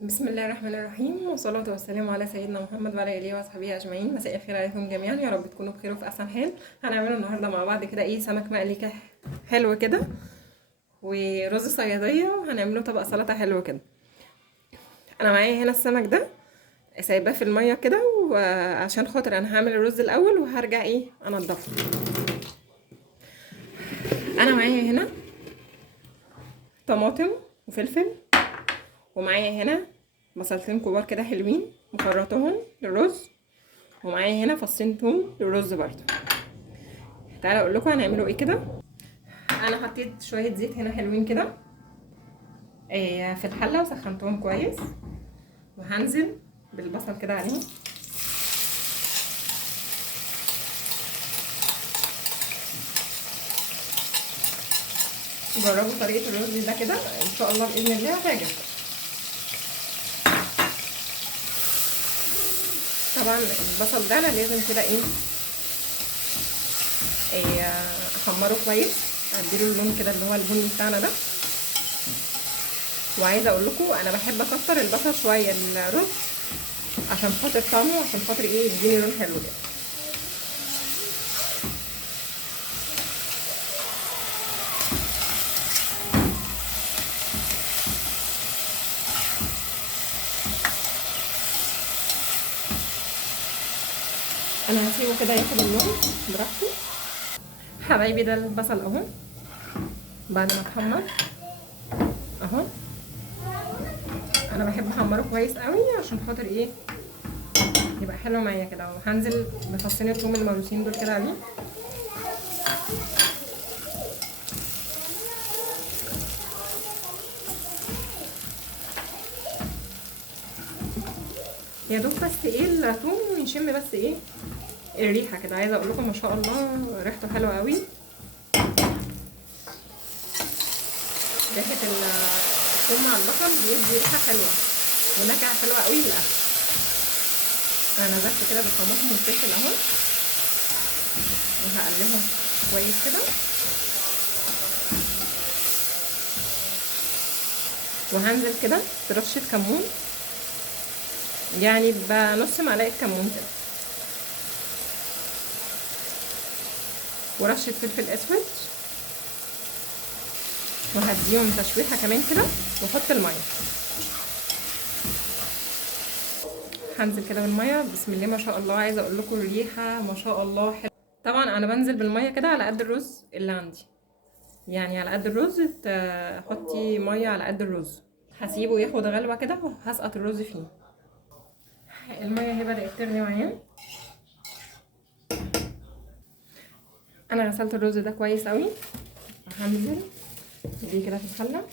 بسم الله الرحمن الرحيم، والصلاة والسلام على سيدنا محمد وعلى آله وصحبه أجمعين. مساء الخير عليكم جميعا، يا رب تكونوا بخير وفي أحسن حال. هنعمله النهاردة مع بعض كده سمك مقلي حلو كده، ورز صيادية، وهنعمله طبق سلطة حلو كده. أنا معايا هنا السمك ده سايباه في المية كده، وعشان خاطر أنا هعمل الرز الأول وهرجع أنضفه. أنا معايا هنا طماطم وفلفل، ومعايا هنا بصلتين كبار كده حلوين مخرطهم للرز، ومعايا هنا فصين توم للرز برضو. تعالى اقول لكم هنعمله كده. انا حطيت شويه زيت هنا حلوين كده في الحله وسخنتهم كويس، وهنزل بالبصل كده عليهم. جربوا طريقه الرز ده كده ان شاء الله باذن الله هتعجبكم. طبعا البصل ده انا لازم كده احمره كويس، اديله اللون كده اللي هو البني بتاعنا ده. وعايزه اقول لكم انا بحب اكتر البصل شويه الرز عشان خاطر طعمه، عشان خاطر يديني لون حلو كده. انا هسيبه كده ياخد اللون براحته. حبايبي ده البصل اهو بعد ما اتحمر اهو. انا بحب احمره كويس قوي عشان خاطر يبقى حلو معايا كده. وهنزل بفصين الثوم المهروسين دول كده عليه. يا دوب بس الثوم يشم بس الريحه كده. عايزه اقول لكم ما شاء الله ريحته حلوه قوي. ريحه الثوم مع البصل بيدي ريحه حلوه ونكهه حلوه قوي للاكل. انا نزلت كده بالطماطم والفلفل اهو، وهقلبهم كويس كده، وهنزل كده برشه كمون، يعني بنص معلقه كمون كده، ورشه فلفل اسود، وهديهم تشويحه كمان كده، واحط الميه. هنزل كده بالميه بسم الله ما شاء الله. عايزه اقول لكم الريحه ما شاء الله حلوه. طبعا انا بنزل بالميه كده على قد الرز اللي عندي، يعني على قد الرز تحطي ميه على قد الرز. هسيبه ياخد غلوه كده وهسقط الرز فيه. الميه اهي بدات تغلي معايا. انا غسلت الرز ده كويس قوي، هنزل بيه كده في الحله.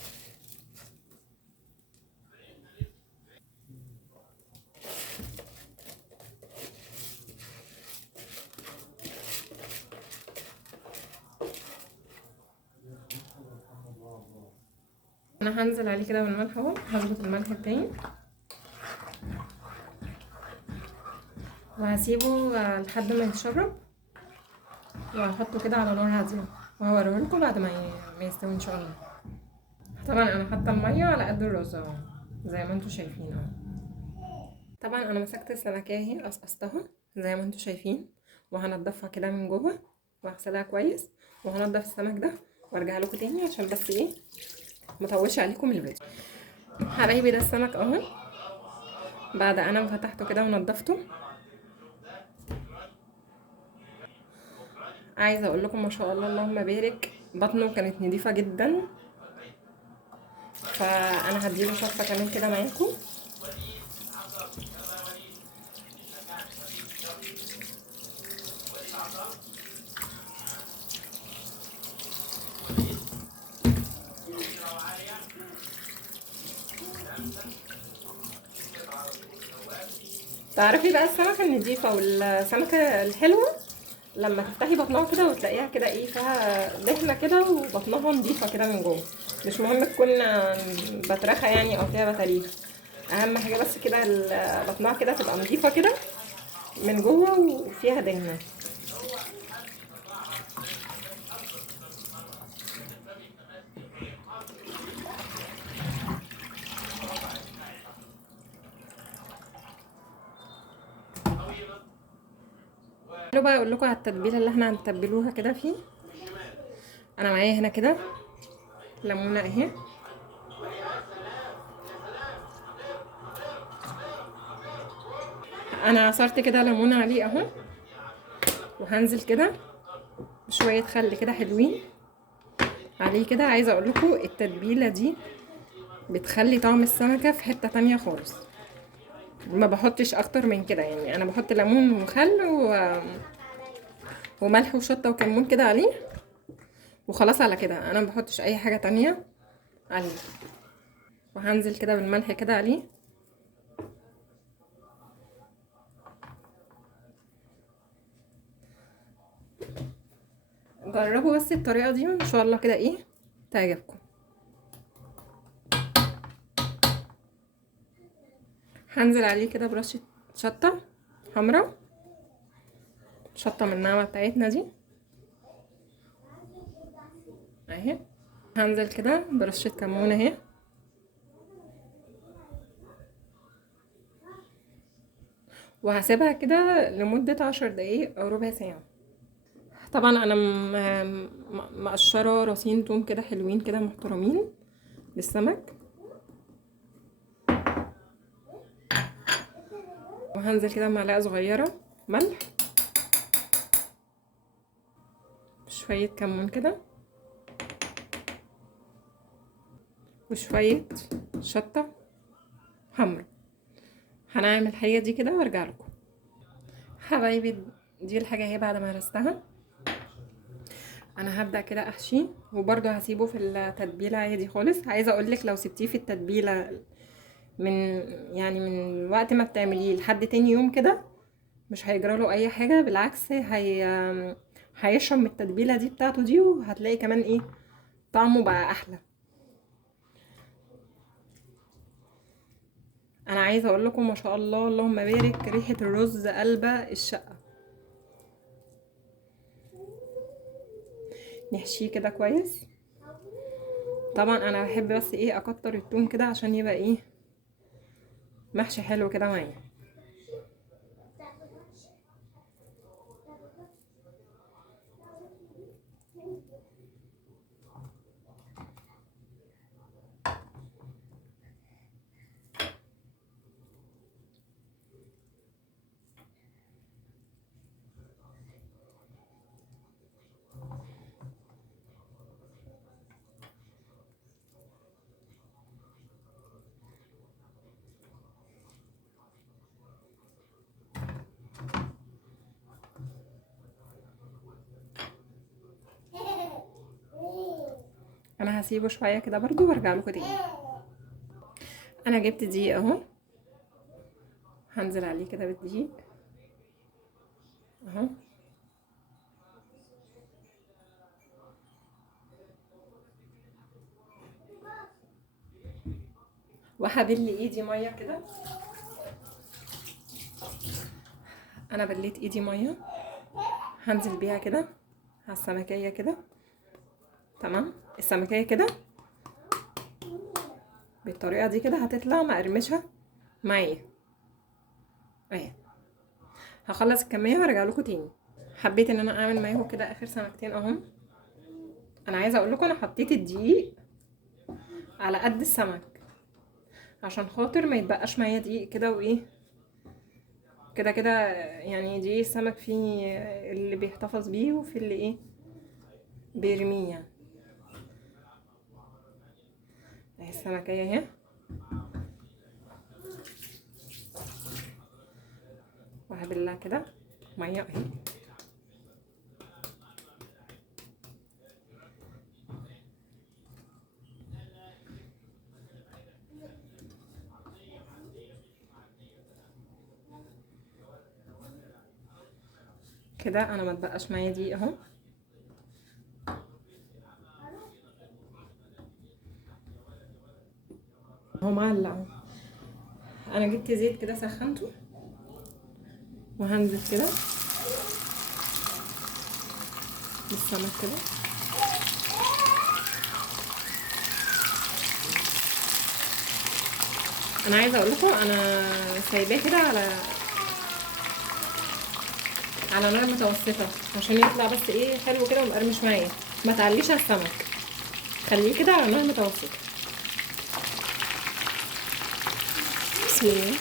انا هنزل عليه كده بالملح اهو، هظبط الملح بتاعي وهسيبه لحد ما يتشرب، وهحطه كده على نار هاديه، وهوريهولكم بعد ما يستوي ان شاء الله. طبعا انا حاطه الميه على قد الرز اهو زي ما انتم شايفين اهو. طبعا انا مسكت السمكيه اهي قصقصتها زي ما انتم شايفين، وهنضفها كده من جوه واغسلها كويس، وهنضف السمك ده وارجع لكم تاني عشان بس مطولش عليكم الفيديو. حبايبي ده السمك اهو بعد انا ما فتحته كده ونضفته. عايزه اقول لكم ما شاء الله اللهم بارك، بطنه كانت نضيفه جدا. فانا هديله شطه كمان كده معاكم. تعرفي بقى السمكه النضيفه والسمكه الحلوه لما تفتحي بطنها كده وتلاقيها كده فيها دهنه كده وبطنها نضيفه كده من جوه. مش مهم تكون بترخه يعني او فيها بتاريخ، اهم حاجه بس كده بطنها كده تبقى نضيفه كده من جوه وفيها دهنه. تعالوا بقى اقول لكم على التتبيله اللي احنا هنتبلوها كده فيه. انا معايا هنا كده ليمونه اهي، انا عصرت كده ليمونه عليه اهو، وهنزل كده بشويه خل كده حلوين عليه كده. عايزه اقول لكم التتبيله دي بتخلي طعم السمكه في حته تانية خالص. ما بحطش اكتر من كده، يعني انا بحط ليمون وخل وملح وشطه وكمون كده عليه وخلاص. على كده انا ما بحطش اي حاجه تانية عليه. وهنزل كده بالملح كده عليه. جربوا بس الطريقه دي وان شاء الله كده ايه تعجبكم. هنزل عليه كده برشه شطه حمراء، شطه من الناعمه بتاعتنا دي اهي. هنزل كده برشه كمون اهي، وهسيبها كده لمده 10 دقايق او ربع ساعه. طبعا انا مقشره راسين توم كده حلوين كده محترمين للسمك، وهنزل كده معلقه صغيره ملح، شويه كمون كده، وشويه شطه حمرا. هنعمل الحاجه دي كده وارجع لكم حبايبي. دي الحاجه اهي بعد ما هرستها. انا هبدا كده احشي، وبرده هسيبه في التتبيله عادي خالص. عايزه اقولك لو سبتيه في التتبيله من يعني من وقت ما بتعمليه لحد تاني يوم كده مش هيجرى له اي حاجه، بالعكس هيشرب من التتبيله دي بتاعته دي، وهتلاقي كمان ايه طعمه بقى احلى. انا عايزه اقول لكم ما شاء الله اللهم بارك، ريحه الرز قلبه الشقه. نحشيه كده كويس. طبعا انا بحب بس ايه اكتر التوم كده عشان يبقى ايه محشي حلو كده معايا. انا هسيبه شويه كده برضو وارجع لكم تاني. انا جبت دقيق اهو، هنزل عليه كده بالدقيق اهو، وهبل ايدي ميه كده. انا بليت ايدي ميه، هنزل بيها كده على السمكيه كده. تمام، السمكيه كده بالطريقه دي كده هتطلع مقرمشه معايا اهي. هخلص الكميه وارجع لكم تاني. حبيت ان انا اعمل معاكم كده اخر سمكتين اهم. انا عايزه اقول لكم انا حطيت الدقيق على قد السمك عشان خاطر ما يتبقاش معايا دقيق كده وايه كده كده. يعني دي السمك فيه اللي بيحتفظ بيه وفي اللي ايه بيرميه يعني. اهي السمكية اهي، وهبلها كده ميه اهي. كده انا ما تبقاش معايا دي اهو. اهو معلق اهو. انا جبت زيت كده سخنته وهنزل كده بالسمك كده. انا عايزه اقول لكم انا سايباه كده على على نار متوسطة عشان يطلع بس ايه حلو كده ومقرمش معايا. ما تعليش على السمك، خليه كده على نار متوسطة. بسم الله.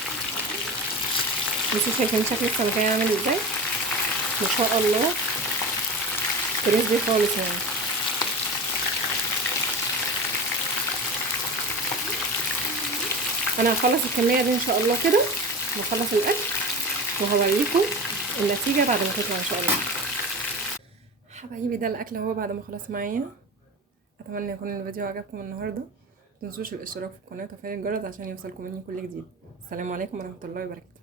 بصوا شايفين شكل السمكية عامل ازاي؟ ما شاء الله كريسبي خالص يعني. انا هخلص الكمية دي ان شاء الله كده واخلص الاكل وهوريكم النتيجة بعد ما تطلع ان شاء الله. حبايبي ده الاكل اهو بعد ما خلص معايا. اتمنى يكون الفيديو عجبكم النهارده. متنسوش الاشتراك في القناه وتفعيل الجرس عشان يوصلكم مني كل جديد. السلام عليكم ورحمه الله وبركاته.